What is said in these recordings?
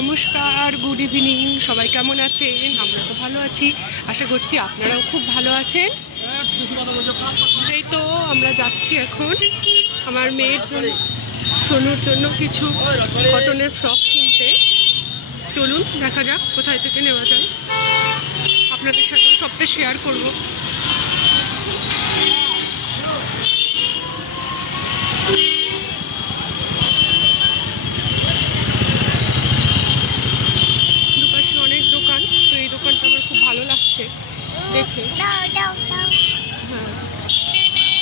নমস্কার, good evening. সবাই কেমন আছেন? আমরা তো ভালো আছি, আশা করছি আপনারাও খুব ভালো আছেন। এই তো আমরা যাচ্ছি এখন আমার মেয়ের জন্য, সোনুর জন্য কিছু কটনের ফ্রক কিনতে। চলুন দেখা যাক কোথায় থেকে নেওয়া যায়, আপনাদের সাথে সবটা শেয়ার করব। দুপাশে অনেক দোকান, তো এই দোকানটা আমার খুব ভালো লাগছে দেখে। হ্যাঁ,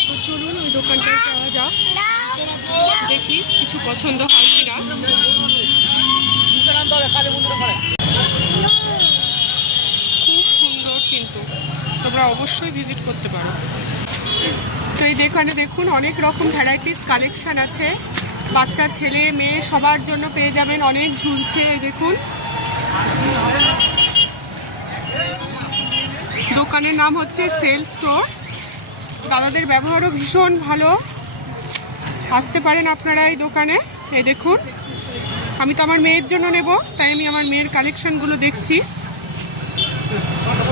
তো চলুন ওই দোকানটায় যাওয়া যাক, দেখি কিছু পছন্দ হয় কিনা। খুব সুন্দর, কিন্তু তোমরা অবশ্যই ভিজিট করতে পারো। তো এই দোকানে দেখুন অনেক রকম ভ্যারাইটিস কালেকশন আছে, বাচ্চা ছেলে মেয়ে সবার জন্য পেয়ে যাবেন। অনেক ঝুলছে দেখুন। দোকানের নাম হচ্ছে সেল স্টোর। দাদাদের ব্যবহারও ভীষণ ভালো, আসতে পারেন আপনারা এই দোকানে। এই দেখুন, আমি তো আমার মেয়ের জন্য নেব, তাই আমি আমার মেয়ের কালেকশনগুলো দেখছি।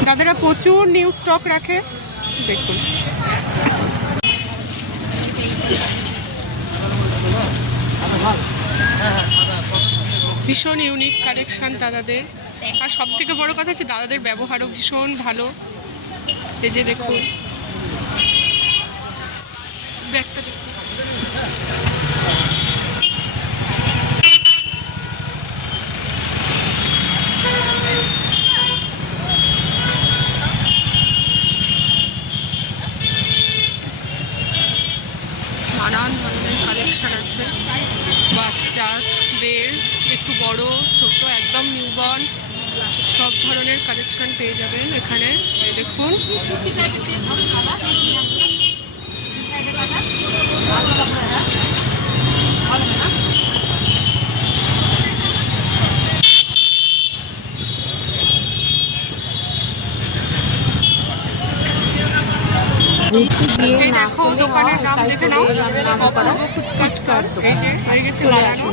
দাদারা প্রচুর নিউ স্টক রাখে, দেখুন। ভীষণ ইউনিক কালেকশন দাদাদের, আর সব থেকে বড় কথা হচ্ছে দাদাদের ব্যবহারও ভীষণ ভালো। এই যে দেখুন ব্যাগটা দেখুন। নানান ধরনের কালেকশন আছে, বাচ্চাদের একটু বড় ছোট একদম নিউবর্ন সব ধরনের কালেকশন পেয়ে যাবেন এখানে। এই দেখুন এই দেখো দোকানের নাম দেখে নাও, ফুচকার। এই যে হয়ে গেছে লাগানো।